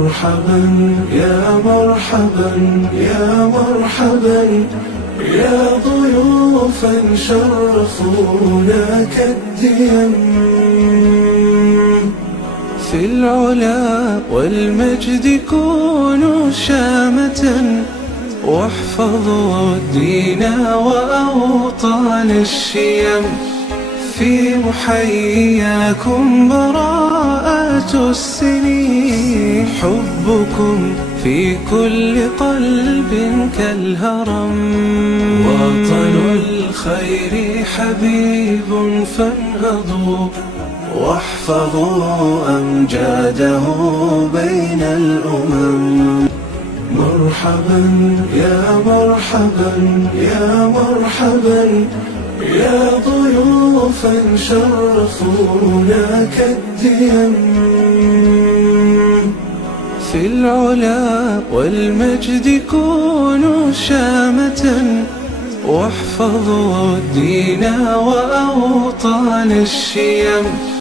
مرحبا يا مرحبا يا مرحبا يا ضيوفا شرفونا كالديم في العلا والمجد كونوا شامة واحفظوا الدين وأوطان الشيم في محياكم براءات السنين حبكم في كل قلب كالهرم وطن الخير حبيب فانهضوا واحفظوا أمجاده بين الأمم مرحبا يا مرحبا يا مرحبا يا ضيوفا شرفونا كالديم في العلا والمجد كونوا شامة واحفظوا الدين وأوطان الشيم